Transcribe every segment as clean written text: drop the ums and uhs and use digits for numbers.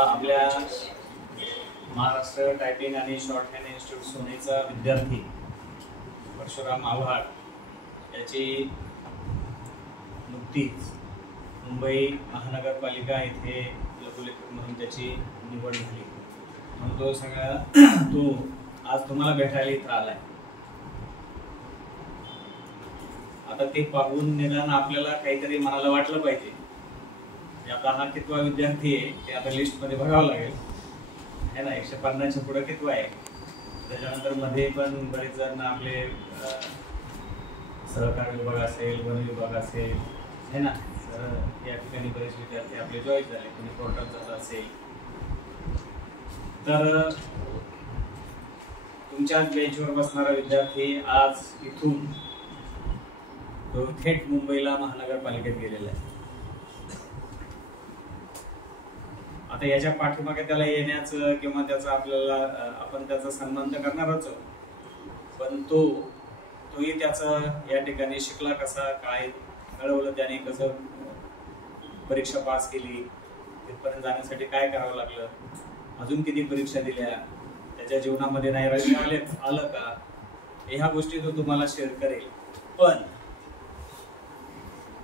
आपल्या महाराष्ट्र टायपिंग आणि shorthand institute सोनेचा विद्यार्थी परशुराम आव्हाड याची नुकतीच मुंबई महानगरपालिका येथे लघुलेखक म्हणून त्याची निवड झाली. म्हणून तो आज तुम्हाला भेटायला इथं आलाय. आता ते पाहून निदान आपल्याला काहीतरी मनाला वाटलं पाहिजे. आता हा कितवा विद्यार्थी आहे ते आता लिस्ट मध्ये बघावं लागेल है ना. 150 च्या पुढे कितवा आहे. त्याच्यानंतर मध्ये पण बरेच जण आपले सहकार विभाग असेल, वन विभाग असेल है ना. तर या ठिकाणी बरेच विद्यार्थी आपले जॉईन झाले. कोणी कोर्टात झालं असेल तर तुमच्याच बेंचवर बसणारा विद्यार्थी आज इथून तो थेट मुंबईला महानगरपालिकेत गेलेला आहे. आता याच्या पाठीमागे त्याला येण्याचं किंवा त्याचा आपल्याला आपण त्याचा सन्मान तर करणारच, पण तोही त्याचं या ठिकाणी शिकला कसा, काय घडवलं त्याने, कसं परीक्षा पास केली, तिथपर्यंत जाण्यासाठी काय करावं लागलं, अजून किती परीक्षा दिल्या, त्याच्या जीवनामध्ये नैराश्य आलं का, ह्या गोष्टी तो तुम्हाला शेअर करेल. पण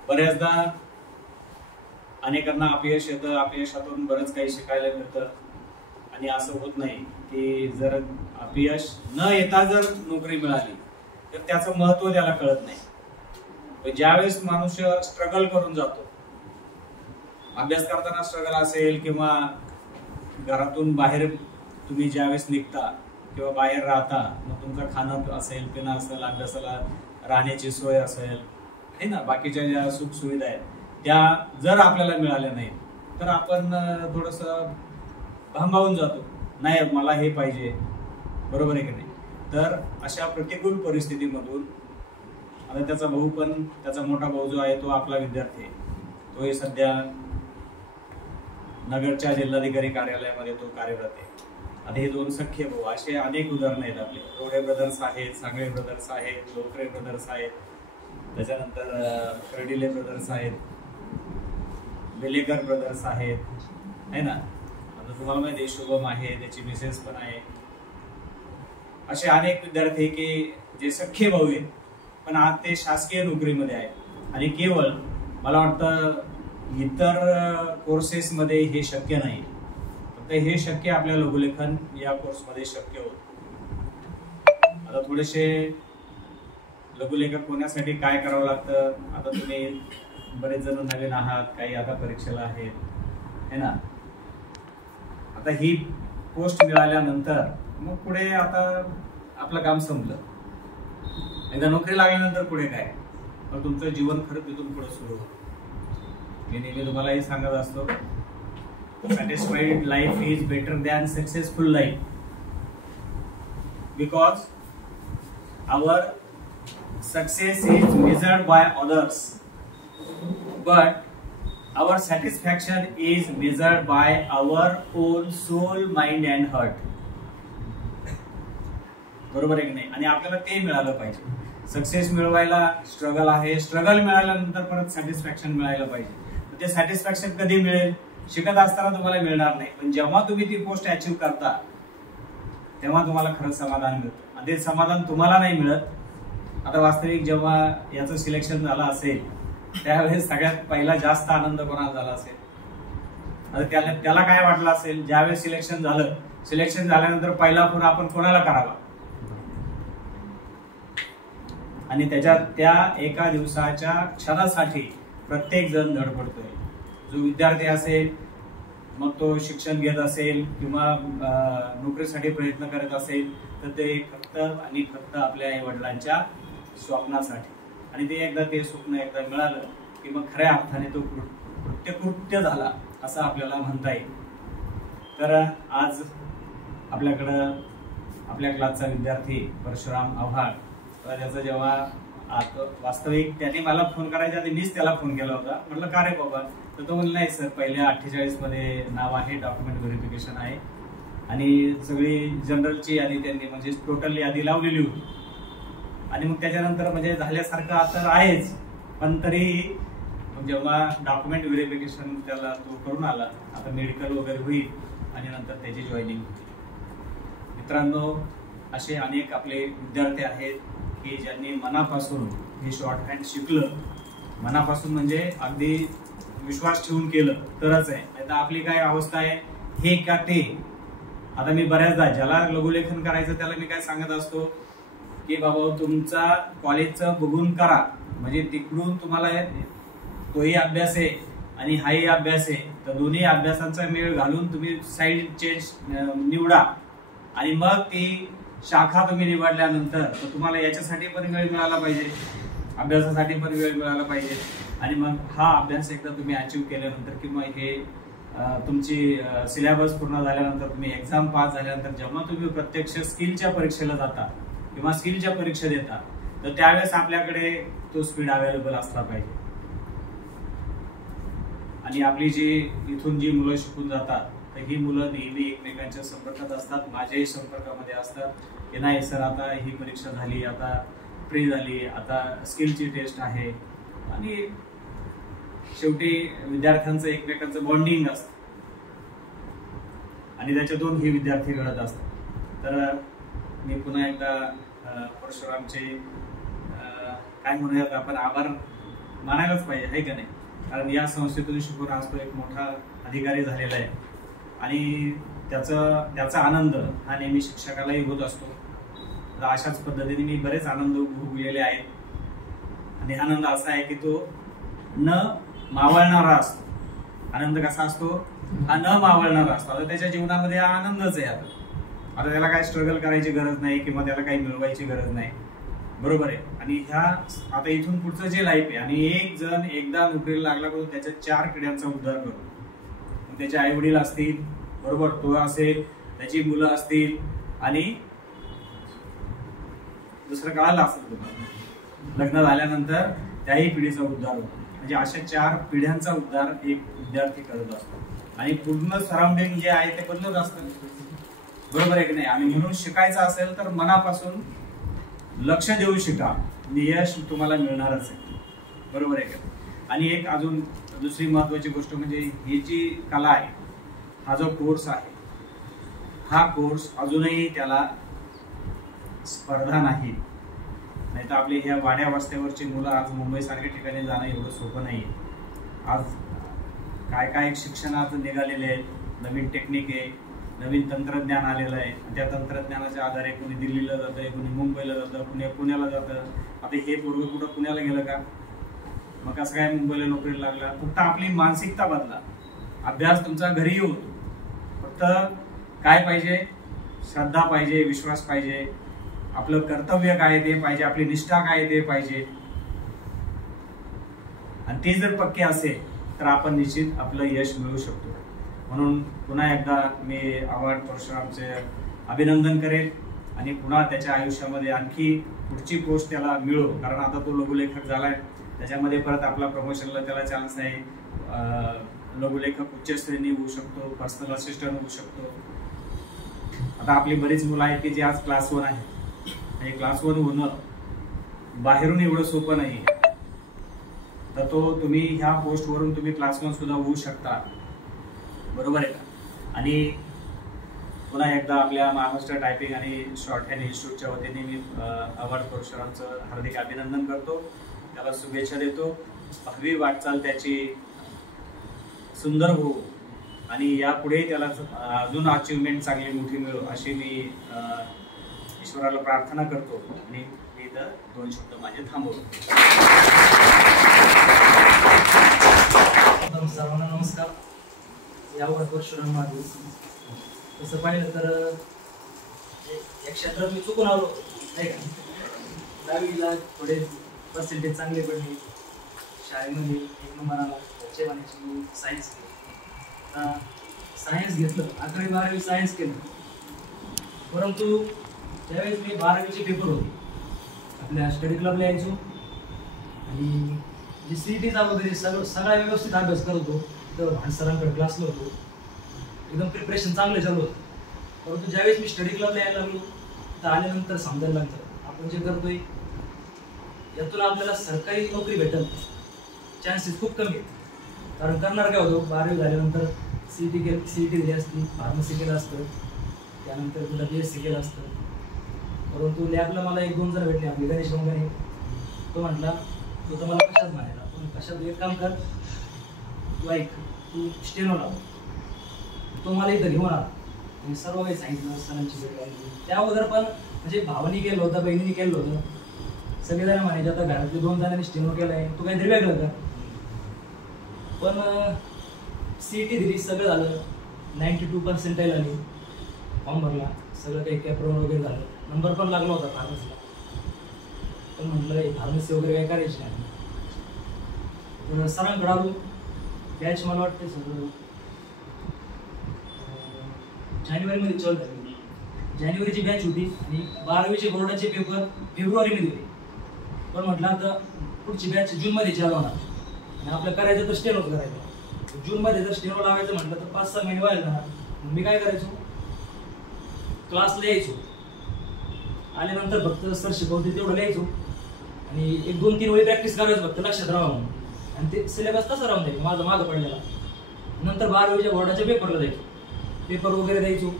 बऱ्याचदा अनेकांना अपयश येतं, अपयशातून बरंच काही शिकायला मिळतं. आणि असं होत नाही की जर अपयश न येता जर नोकरी मिळाली तर त्याचं महत्व त्याला कळत नाही. ज्यावेळेस मनुष्य स्ट्रगल करून जातो, अभ्यास करताना स्ट्रगल असेल किंवा घरातून बाहेर तुम्ही ज्यावेळेस निघता किंवा बाहेर राहता, मग तुमचं खाणं असेल, पिणं असेल, अभ्यासाला राहण्याची सोय असेल है ना, बाकीच्या ज्या सुख सुविधा आहेत त्या जर आपल्याला मिळाल्या नाही तर आपण थोडस भांबावून जातो. नाही मला हे पाहिजे, बरोबर आहे की नाही. तर अशा प्रतिकूल परिस्थितीमधून आता त्याचा भाऊ पण, त्याचा मोठा भाऊ जो आहे तो आपला विद्यार्थी आहे, तोही सध्या नगरच्या जिल्हाधिकारी कार्यालयामध्ये तो कार्यरत आहे. आता हे दोन सख्खे भाऊ, असे अनेक उदाहरणं आहेत आपले. रोडे ब्रदर्स आहेत, सांगळे ब्रदर्स आहेत, लोकरे ब्रदर्स आहेत, त्याच्यानंतर कर्डिले ब्रदर्स आहेत, बेलेकर ब्रदर्स आहेत है ना. आता तुम्हाला माहिती आहे शुभम आहे, त्याची मिसेस पण आहे. असे अनेक विद्यार्थी की जे सख्खे भाऊ आहेत पण आज ते शासकीय नोकरीमध्ये आहेत. आणि केवळ मला वाटतं इतर कोर्सेसमध्ये हे शक्य नाही, फक्त हे शक्य आपल्या लघुलेखन या कोर्समध्ये शक्य होत. आता थोडेसे लघुलेखक होण्यासाठी काय करावं लागतं, आता तुम्ही बरेच जण नवीन आहात, काही आता परीक्षेला आहेत है ना. आता ही पोस्ट मिळाल्यानंतर मग पुढे आता आपलं काम संपलं. एकदा नोकरी लागल्यानंतर पुढे काय, मग तुमचं जीवन खरं तिथून पुढे सुरू होतं. मी नेहमी तुम्हाला हे सांगत असतो, satisfied life is better than successful life, because our success is measured by others, but our satisfaction is measured by our own soul, mind and heart. बरोबर आहे की नाही. आणि आपल्याला ते मिळालं पाहिजे. सक्सेस मिळवायला स्ट्रगल आहे, स्ट्रगल मिळाल्यानंतर परत सॅटिस्फॅक्शन मिळायला पाहिजे. ते सॅटिस्फॅक्शन कधी मिळेल, शिकत असताना तुम्हाला मिळणार नाही, पण जेव्हा तुम्ही ती पोस्ट अचीव करता तेव्हा तुम्हाला खरं समाधान मिळतं. आणि ते समाधान तुम्हाला नाही मिळत. आता वास्तविक जेव्हा याचं सिलेक्शन झालं असेल त्यावेळेस सगळ्यात पहिला जास्त आनंद कोणाला झाला असेल, आता त्याला काय वाटलं असेल ज्यावेळेस सिलेक्शन झालं. सिलेक्शन झाल्यानंतर पहिला फोन आपण कोणाला करावा, आणि त्याच्यात त्या एका दिवसाच्या क्षणासाठी प्रत्येक जण धडपडतोय. जो विद्यार्थी असेल, मग तो शिक्षण घेत असेल किंवा नोकरीसाठी प्रयत्न करत असेल, तर ते फक्त आणि फक्त आपल्या आई वडिलांच्या स्वप्नासाठी. आणि ते एकदा ते स्वप्न एकदा मिळालं की मग खऱ्या अर्थाने तो कृत्य झाला असं आपल्याला म्हणता येईल. तर आज आपल्याकडं आपल्या क्लासचा विद्यार्थी परशुराम आव्हाड, त्याचं जेव्हा वास्तविक त्याने मला फोन करायच्या आधी मीच त्याला फोन केला होता. म्हटलं का रे बाबा, तर तो म्हणला नाही सर, पहिल्या 48 मध्ये नाव आहे, डॉक्युमेंट व्हेरिफिकेशन आहे आणि सगळी जनरलची यादी त्यांनी म्हणजे टोटल यादी लावलेली होती. आणि मग त्याच्यानंतर म्हणजे झाल्यासारखं आता आहेच, पण तरी जेव्हा डॉक्युमेंट व्हेरिफिकेशन त्याला तो करून आला, आता मेडिकल वगैरे होईल आणि नंतर त्याची जॉईनिंग. मित्रांनो, असे अनेक आपले विद्यार्थी आहेत की ज्यांनी मनापासून हे शॉर्ट हँड शिकलं, मनापासून म्हणजे अगदी विश्वास ठेवून केलं तरच आहे. नाही तर आपली काय अवस्था आहे, हे का ते. आता मी बऱ्याचदा ज्याला लघुलेखन करायचं त्याला मी काय सांगत असतो की बाबा तुमचा कॉलेजचं बघून करा, म्हणजे तिकडून तुम्हाला तोही अभ्यास आहे आणि हाही अभ्यास आहे, तर दोन्ही अभ्यासांचा मेळ घालून तुम्ही साईड चेंज निवडा आणि मग ती शाखा तुम्ही निवडल्यानंतर तर तुम्हाला याच्यासाठी पण वेळ मिळाला पाहिजे, अभ्यासासाठी पण वेळ मिळाला पाहिजे. आणि मग हा अभ्यास एकदा तुम्ही अचीव केल्यानंतर किंवा हे तुमची सिलेबस पूर्ण झाल्यानंतर, तुम्ही एक्झाम पास झाल्यानंतर जेव्हा तुम्ही प्रत्यक्ष स्किलच्या परीक्षेला जाता किंवा स्किलच्या परीक्षा देता, तर त्यावेळेस आपल्याकडे तो स्पीड अवेलेबल असला पाहिजे. आणि आपली जी इथून जी मुलं शिकून जातात, तर ही मुलं नेहमी एकमेकांच्या संपर्कात असतात, माझ्याही संपर्कामध्ये असतात की नाही सर आता ही परीक्षा झाली, आता प्री झाली, आता स्किलची टेस्ट आहे. आणि शेवटी विद्यार्थ्यांचं एकमेकांचं बॉन्डिंग असतं आणि त्याच्यातून हे विद्यार्थी घडत असतात. तर मी पुन्हा एकदा परशुरामचे काय म्हणूयात आपण आभार मानायलाच पाहिजे, आहे का नाही. कारण या संस्थेतून शिकून आज तो एक मोठा अधिकारी झालेला आहे आणि त्याचा आनंद हा नेहमी शिक्षकालाही होत असतो. अशाच पद्धतीने मी बरेच आनंद भोगलेले आहेत आणि आनंद असा आहे की तो न मावळणारा असतो. आनंद कसा असतो, हा न मावळणारा असतो. आता त्याच्या जीवनामध्ये हा आनंदच आहे. आता त्याला काही स्ट्रगल करायची गरज नाही किंवा त्याला काही मिळवायची गरज नाही, बरोबर आहे. आणि ह्या आता इथून पुढचं जे लाईफ आहे, आणि एक जण एकदा नोकरीला लागला करून त्याच्या 4 पिढ्यांचा उद्धार करतो. त्याचे आई वडील असतील, बरोबर, तो असेल, त्याची मुलं असतील आणि दुसरं काळाला असेल तुम्हाला, लग्न झाल्यानंतर त्याही पिढीचा उद्धार होतो. म्हणजे अशा 4 पिढ्यांचा उद्धार एक विद्यार्थी करत असतो आणि पूर्ण सराउंडिंग जे आहे ते बदलत असतं, बरोबर आहे की नाही. आणि म्हणून शिकायचं असेल तर मनापासून लक्ष देऊन शिका, यश तुम्हाला मिळणारच आहे, बरोबर आहे का. आणि एक अजून दुसरी महत्वाची गोष्ट म्हणजे ही जी कला आहे, हा जो कोर्स आहे, हा कोर्स अजूनही त्याला स्पर्धा नाही. तर आपली ह्या वाड्या वस्त्यावरची मुलं आज मुंबई सारख्या ठिकाणी जाणं एवढं सोपं नाही. आज काय काय शिक्षणात निघालेले आहेत, नवीन टेक्निक आहे, नवीन तंत्रज्ञान आलेलं आहे. त्या तंत्रज्ञानाच्या आधारे कोणी दिल्लीला जातं, कोणी मुंबईला जातं, कोणी पुण्याला जातं. आता हे पूर्व कुठं पुण्याला गेलं का, मग कसं काय मुंबईला नोकरीला लागला. फक्त आपली मानसिकता बदला, अभ्यास तुमचा घरीही होतो. फक्त काय पाहिजे, श्रद्धा पाहिजे, विश्वास पाहिजे, आपलं कर्तव्य काय ते पाहिजे, आपली निष्ठा काय ते पाहिजे. आणि ते जर पक्के असेल तर आपण निश्चित आपलं यश मिळवू शकतो. म्हणून पुन्हा एकदा मी आव्हाड परशुरामचे अभिनंदन करेल आणि पुन्हा त्याच्या आयुष्यामध्ये आणखी पुढची पोस्ट त्याला मिळो. कारण आता तो लघुलेखक झालाय, त्याच्यामध्ये परत आपला प्रमोशनला त्याला चान्स आहे. लघुलेखक उच्चश्रेणी होऊ शकतो, पर्सनल असिस्टंट होऊ शकतो. आता आपली बरीच मुलं आहेत की जी आज क्लास 1 आहे आणि क्लास 1 होणं बाहेरून एवढं सोपं नाही. तर तुम्ही ह्या पोस्टवरून तुम्ही क्लास 1 सुद्धा होऊ शकता, बरोबर आहे का. आणि पुन्हा एकदा आपल्या महाराष्ट्र टायपिंग आणि शॉर्ट हँड इन्स्टिट्यूटच्या वतीने मी आव्हाड परशुरामचं हार्दिक अभिनंदन करतो, त्याला शुभेच्छा देतो. भावी वाटचाल त्याची सुंदर हो आणि यापुढे त्याला अजून अचिव्हमेंट चांगली मोठी मिळो अशी मी ईश्वराला प्रार्थना करतो. आणि मी इथं 2 शब्द माझे थांबवतो. सर्वांना नमस्कार. यावर परशुराम माझं तसं पाहिलं तर या क्षेत्रात मी चुकून आलो नाही का. 10वीला थोडे पर्सेंटेज चांगले पडले, शाळेमध्ये 1 नंबर आला, सायन्स केलं. सायन्स घेतलं, 11वी 12वी सायन्स केलं. परंतु त्यावेळेस मी 12वीचे पेपर होते, आपल्या स्टडी क्लबला यायचो आणि जे CETचा वगैरे सगळा व्यवस्थित अभ्यास करत होतो. तर भांडसरांकडे क्लासला होतो, एकदम प्रिपरेशन चांगलं चालू होतं. परंतु ज्यावेळेस मी स्टडी क्लबला यायला लागलो तर आल्यानंतर समजायला लागतं आपण जे करतोय यातून आपल्याला सरकारी नोकरी भेटेल चान्सेस खूप कमी आहेत. कारण करणार काय होतो, 12वी झाल्यानंतर CET दिली असती, फार्मसी केलं असतं, त्यानंतर तुला BSc केलं असतं. परंतु लॅबला मला 1-2 जण भेटले, आपले गणेश गंगाने. तो म्हटला तो तर मला कशात म्हणायला, पण कशात एक काम कर, तू ऐक, तू स्टेनो लाव. तो मला इथं घेऊन आला आणि सर्व काही सांगितलं, सरांची भेट आली. त्या अगोदर पण म्हणजे भावानी केलं होतं, बहिणीने केलं होतं. सगळेजण म्हणायचे आता घरातले 2 जणांनी स्टेनो केलाय, तू काहीतरी वेगळं कर. पण CET दिली, सगळं झालं, 92% आली, फॉर्म भरला, सगळं काही कॅपराऊंड वगैरे झालं, नंबर पण लागला होता फार्मसीला. पण म्हटलं फार्मसी वगैरे काही करायची नाही. तर सरांकडे आलो, बॅच मला वाटते सर जानेवारीमध्ये चालू झाली. जानेवारीची बॅच होती आणि 12वीचे बोर्डाचे पेपर फेब्रुवारीमध्ये होते. पण म्हटलं आता पुढची बॅच जूनमध्ये चालू होणार आणि आपलं करायचं तर स्टेनोच करायचं. जूनमध्ये जर स्टेनो लावायचं म्हटलं तर 5-6 महिने व्हायला जाणार. मी काय करायचो, क्लासला यायचो, आल्यानंतर फक्त सर शिकवते तेवढं लिहायचो आणि 1-2-3 वेळी प्रॅक्टिस करायचो फक्त लक्षात राहावं म्हणून. आणि ते सिलेबस तसं राहून जाईल माझं मागं पडलेला. नंतर 12वीच्या बोर्डाच्या पेपरला जायचो, पेपर वगैरे द्यायचो.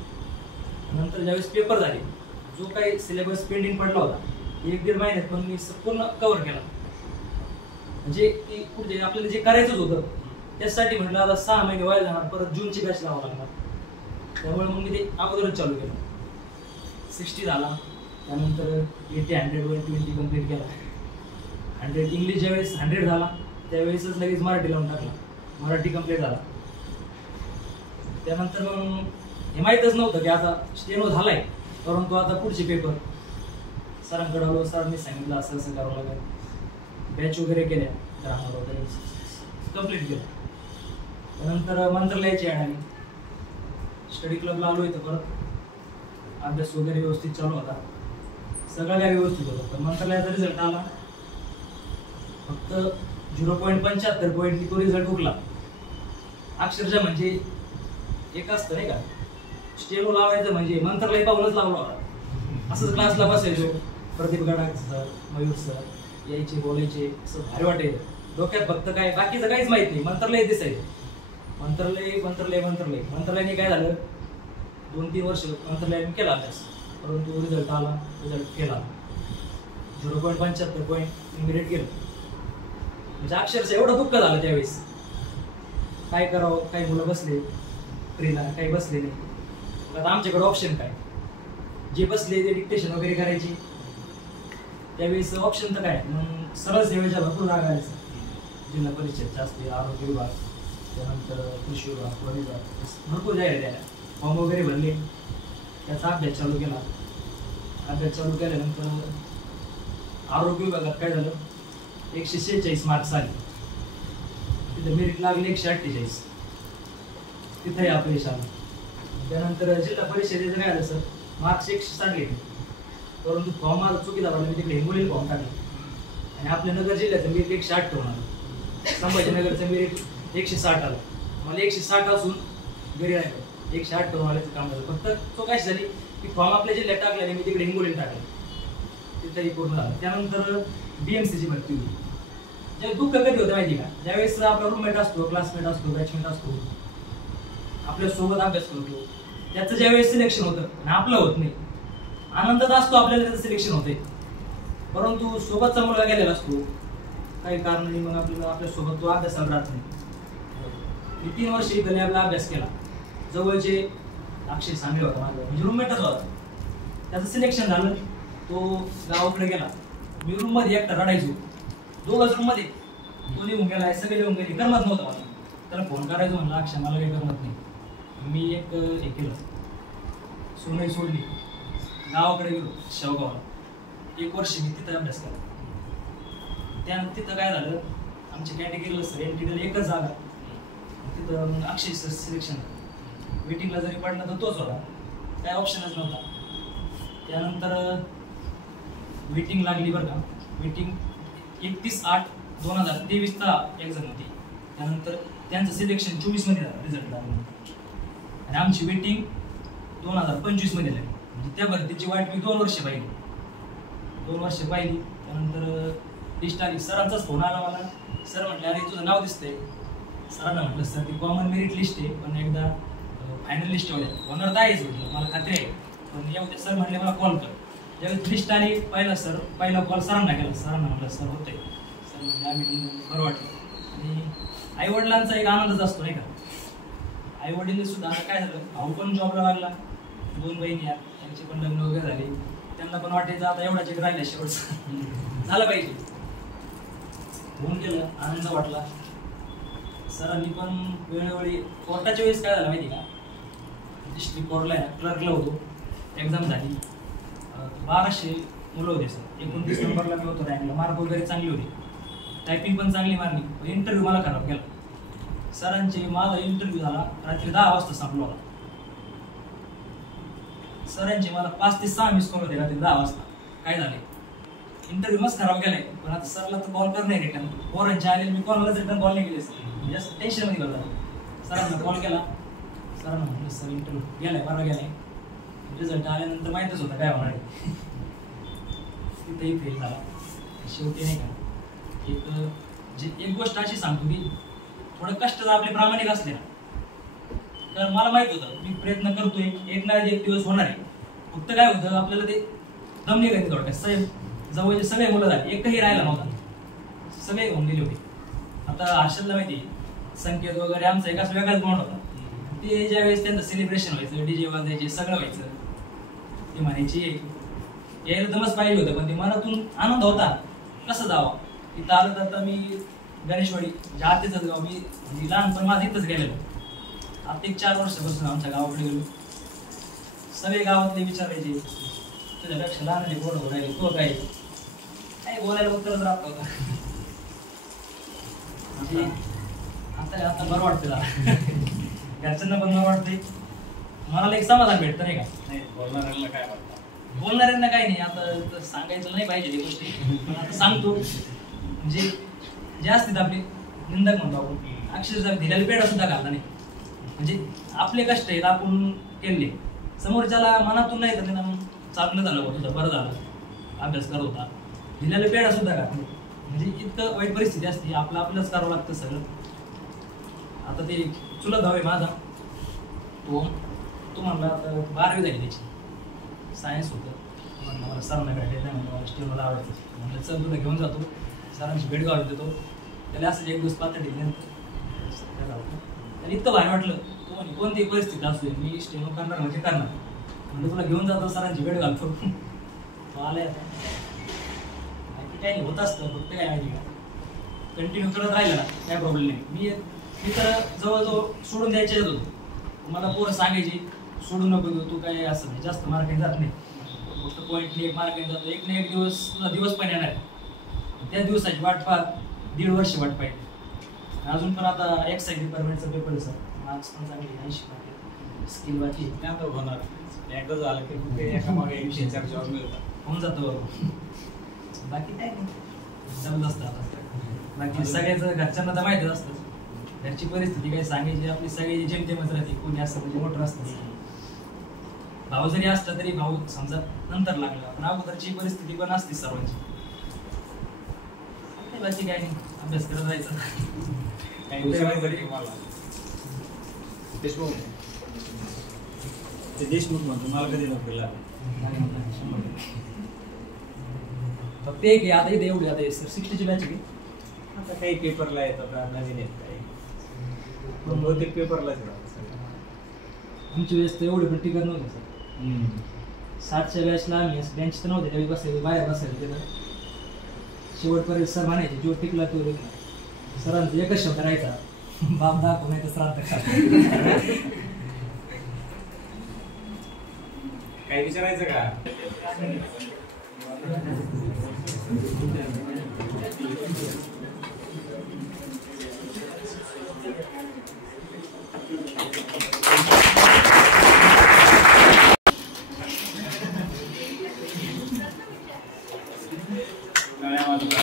नंतर ज्यावेळेस पेपर झाले, जो काही सिलेबस पेंडिंग पडला होता 1-1.5 महिन्यात पण मी पूर्ण कव्हर केला. म्हणजे की पुढे आपल्याला जे करायचंच होतं त्यासाठी म्हटलं आता 6 महिने व्हायला जाणार, परत जूनची बॅच लावावं लागणार. त्यामुळे मग मी ते अगोदरच चालू केलं. 60 झाला, त्यानंतर 80-100-120 कम्प्लीट केला. 100 इंग्लिश ज्यावेळेस 100 झाला त्यावेळेसच लगेच मराठी लावून टाकला, मराठी कम्प्लीट झाला. त्यानंतर मग हे माहीतच नव्हतं की आता स्टेनो झालाय, परंतु आता पुढचे पेपर. सरांकडे आलो, सरांनी सांगितलं असं असं करावं लागेल. बॅच वगैरे केल्या, ग्रामर वगैरे कम्प्लीट केलं. त्यानंतर मंत्रालयाची ॲड आली, स्टडी क्लबला आलो. इथं परत अभ्यास वगैरे व्यवस्थित चालू होता, सगळं काय व्यवस्थित होतं. तर मंत्रालयाचा रिझल्ट आला, फक्त 0.75 पॉईंटनी तो रिझल्ट उरला. अक्षरशः म्हणजे एक असतं नाही का, स्टेनो लावायचं म्हणजे मंत्रालय पाहूनच लावला होता. असंच क्लासला बसायचो, प्रदीप गडाख सर, मयूर सर यायचे, बोलायचे, असं भारी वाटायचं. डोक्यात फक्त काय बाकीचं काहीच माहित नाही, मंत्रालय दिसायचं. मंत्रालयाने काय झालं, 2-3 वर्ष मंत्रालयाने केला अभ्यास, परंतु रिझल्ट आला, रिझल्ट केला 0.75 पॉईंट इमिडिएट गेलं. म्हणजे अक्षरशः एवढं दुःख झालं त्यावेळेस. काय करावं, काही मुलं बसले फ्रीला, काही बसले नाही. आता आमच्याकडे ऑप्शन काय, जे बसले ते डिक्टेशन वगैरे करायची. त्यावेळेस ऑप्शन तर काय, मग सरळ सेवेच्या भरपूर जागा आहे. जिल्हा परिषदच्या असते, आरोग्य विभाग, त्यानंतर कृषी विभाग, वन विभाग, भरपूर जाहिराती आल्या. फॉर्म वगैरे भरले, त्याचा अभ्यास चालू केला. अभ्यास चालू केल्यानंतर आरोग्य विभागात काय झालं, 146 मार्क्स आले. तिथे मेरिट लागले 148, तिथंही अपयश आलं. त्यानंतर जिल्हा परिषदेचं काय झालं सर, मार्क्स 160 घेतले, परंतु फॉर्म माझा चुकीचा भरला. मी तिकडे हिंगोलीला फॉर्म टाकले आणि आपल्या नगर जिल्ह्याचं मेरिट 108 ठेवून आलं. संभाजीनगरचं मेरिट 160 आलं. मला 160 असून घरी राहिलं, 108 ठेवून आल्याचं काम झालं. फक्त तो काय झाली की फॉर्म आपल्या जिल्ह्यात टाकला आणि मी तिकडे हिंगोलीला टाकले, तिथंही पूर्ण झालं. त्यानंतर BMCची भरती होती. जे दुःख कधी होतं माहिती का, ज्यावेळेस आपला रूममेट असतो, क्लासमेट असतो, बॅचमेट असतो, आपल्या सोबत अभ्यास करतो, त्याचं ज्यावेळेस सिलेक्शन होतं आणि आपलं होत नाही, आनंदात असतो आपल्याला त्याचं सिलेक्शन होते. परंतु सोबतचा मुलगा गेलेला असतो काही कारणाने, मग आपल्याला आपल्या सोबत तो अभ्यासाला राहत नाही. मी 3 वर्ष इथं लॅबला अभ्यास केला. जवळचे अक्षय सांगले होता माझा, म्हणजे रूममेटच होता. त्याचं सिलेक्शन झालं, तो गावाकडे गेला. मी रूममध्ये एकटा रडायचो, दोघंच रूममध्ये. तो लिहून गेला, सगळे लिहून गेले, करमत नव्हतं मला. त्याला फोन करायचो, म्हणलं अक्षय मला काही करमत नाही. मी हे केलं, सोनई सोडली, गावाकडे गेलो शेवगावला. 1 वर्ष मी तिथं अभ्यास केला. तिथं काय झालं, आमच्या कॅटेगरीला सर एनटीला एकच जागा, तिथं मग अक्षय सिलेक्शन. वेटिंगला जरी पडला तर तोच होता, काय ऑप्शनच नव्हता. त्यानंतर मीटिंग लागली बरं का. मीटिंग 31/8/2023चा एक्झाम होती. त्यानंतर त्यांचं सिलेक्शन 24मध्ये झालं, रिझल्ट लागला. आणि आमची वेटिंग 2025मध्ये लागली. म्हणजे त्या भरतीची वाट मी 2 वर्ष पाहिली. 2 वर्ष पाहिली. त्यानंतर लिस्ट आली. सरांचाच फोन आला मला. सर म्हटलं अरे तुझं नाव दिसतंय. सरांना म्हटलं सर ती कॉमन मेरिट लिस्ट आहे, पण एकदा फायनल लिस्ट होणार तर आहेच म्हटलं, मला खात्री आहे. पण येऊ सर म्हटले मला कॉल कर. ज्यावेळेस लिस्ट आली पहिला कॉल सरांना केला. सरांना म्हटलं सर होतंय. सर म्हणजे आम्ही बरं वाटलं. आणि आईवडिलांचा एक आनंदच असतो नाही का. आईवडील सुद्धा आता काय झालं, भाऊ पण जॉबला लागला, 2 बहिणी आहेत, त्यांची पण लग्न वगैरे झाली. त्यांना पण वाटायचं आता एवढाच एक राहिला शेवटचा झालं पाहिजे. फोन केलं, आनंद वाटला. सरांनी पण वेळोवेळी कोर्टाच्या वेळेस काय झालं माहिती का, डिस्ट्रिक्ट कोर्टला क्लर्कला होतो. एक्झाम झाली, 1200 मुलं होते सर. 29 नंबरला मी होतो रँकला. मार्क वगैरे चांगली होती, टायपिंग पण चांगली मारली. इंटरव्ह्यू मला खराब गेला. सरांचे माझा इंटरव्ह्यू झाला रात्री 10 वाजता संपला होता. सरांचे मला 5 ते 6 मिस कॉल होते रात्री 10 वाजता. काय झाले, इंटरव्ह्यू मस्त खराब गेलाय. पण आता सरला तर कॉल करणार रिटर्न. पोरांचे आले, मी कॉललाच रिटर्न कॉल नाही केले सर. जास्त टेन्शनमध्ये गेला. सरांना कॉल केला. सरांना म्हटलं सर इंटरव्ह्यू गेलाय, बरा गेलाय. रिझल्ट आल्यानंतर माहीतच होतं काय होणार आहे. तिथेही फेल झाला. शेवटी नाही का, एक गोष्ट अशी सांगतो की थोडं कष्ट जर आपले प्रामाणिक असले ना, कारण मला माहित होतं मी प्रयत्न करतोय, एक ना एक दिवस होणार आहे. फक्त काय होतं आपल्याला ते दम निघायचं थोडक्यात. जवळचे सगळे मुलं झाले, एकही राहिला नव्हता, सगळे होऊन गेले होते. आता हर्षदला माहिती संकेत वगैरे आमचा एक असं वेगळाच बॉन्ड होता. ते ज्यावेळेस त्यांचं सेलिब्रेशन व्हायचं, डीजे वाजायचे, सगळं व्हायचं, ते म्हणायचे यायला दमच पाहिजे होतं, पण ते मनातून आनंद होता. कसं जावं इथं आलं तर. आता मी गणेशवाडी आतेच गाव, मी म्हणजे लहानपण माझं इथंच गेलेलो. आता 4 वर्षापासून आमच्या गावाकडे गेलो. सगळे गावातले विचारायचे तुझ्यापेक्षा लहान बोलत राहिले, तो काय बोलायला उत्तरच राहत होता. म्हणजे आता बरं वाटतं जरा. घरच्यांना पण बरं वाटतंय, मला एक समाधान भेटतं नाही का. नाही बोलणाऱ्यांना काय वाटतं, बोलणाऱ्यांना काही नाही. आता सांगायचं नाही पाहिजे ती गोष्टी, पण आता सांगतो. म्हणजे जे असतात आपले निंदक म्हणतो आपण, अक्षरशः दिलेले पेढा सुद्धा घालता नाही. म्हणजे आपले कष्ट आहेत, आपण केले. समोरच्याला मनातून नाही तर चांगलं झालं होतं, बरं झालं, अभ्यास करत होता, दिलेले पेढा सुद्धा घालत. म्हणजे इतकं वाईट परिस्थिती असते, आपलंच करावं लागतं सगळं. आता ते चुलत भाऊ आहे माझा, तो म्हणला आता 12वी झाली त्याची, सायन्स होतं. म्हणलं मला सरांना भेटायचं नाही, म्हणलं मला स्टेम मला आवडतं. म्हणलं चल तुला घेऊन जातो, सरांची भेट गावी देतो. त्याला असं एक दिवस पात्र दिले, त्याला इतकं भारी वाटलं. तो म्हणे कोणतीही परिस्थिती असू दे मी स्टेम करणार म्हणजे करणार. म्हणजे तुला घेऊन जातो, सरांची भेट घालतो. तो आलाय आता, काही नाही होत असतं. फक्त काय माहिती का, कंटिन्यू करत राहिलं ना काय प्रॉब्लेम नाही. मी तर जवळजवळ सोडून द्यायचे होतो. मला पोरं सांगायची सोडू नको देऊ, तू काय असं नाही जास्त मार्काने जात नाही, फक्त पॉईंटने 1 मार्काने जातो. एक ना एक दिवस तुझा दिवस पण येणार आहे. त्या दिवसाची वाट पाहत 1.5 वर्ष वाट पाहिजे. अजून पण आता एक्साईज डिपार्टमेंटचा पेपर आहे सर, मार्क्स पण चांगले 80 मार्क. स्किल बाकी काय तर होणार. एकदा झालं की मग एका मागे 104 जॉब मिळतात, होऊन जातो. बाकी काय नाही, जबरदस्त आता. बाकी सगळ्याचं घरच्यांना तर माहितीच असतं. घरची परिस्थिती काही सांगायची, आपली सगळी जेमतेमच राहते. कोणी असं म्हणजे मोठं असतं. भाऊ जरी असला तरी भाऊ समजा नंतर लागला, पण अगोदरची परिस्थिती पण असते सर्वांची. बाकी काय नाही, अभ्यास करत राहायचा. देशमुख म्हणतो मला कधी नोकरी लागली. फक्त एक आहे आता इथे एवढी, आता 60ची बॅच आहे. आता काही पेपरला येतात नवीन येत काही, पण बहुतेक पेपरलाच आमची वेळेस तर एवढी पण टिकत नव्हती सर. 60च्या बॅचला आम्ही बेंच तर नव्हते, त्यावेळी बसायचे बाहेर बसायचे. तिथं शेवटपर्यंत सर म्हणायचे जो टिकला तो टिकला. सरांचा एकच शब्द राहायचा, बाप दाखव नाही तर श्राद्ध खा. काही विचारायचं का?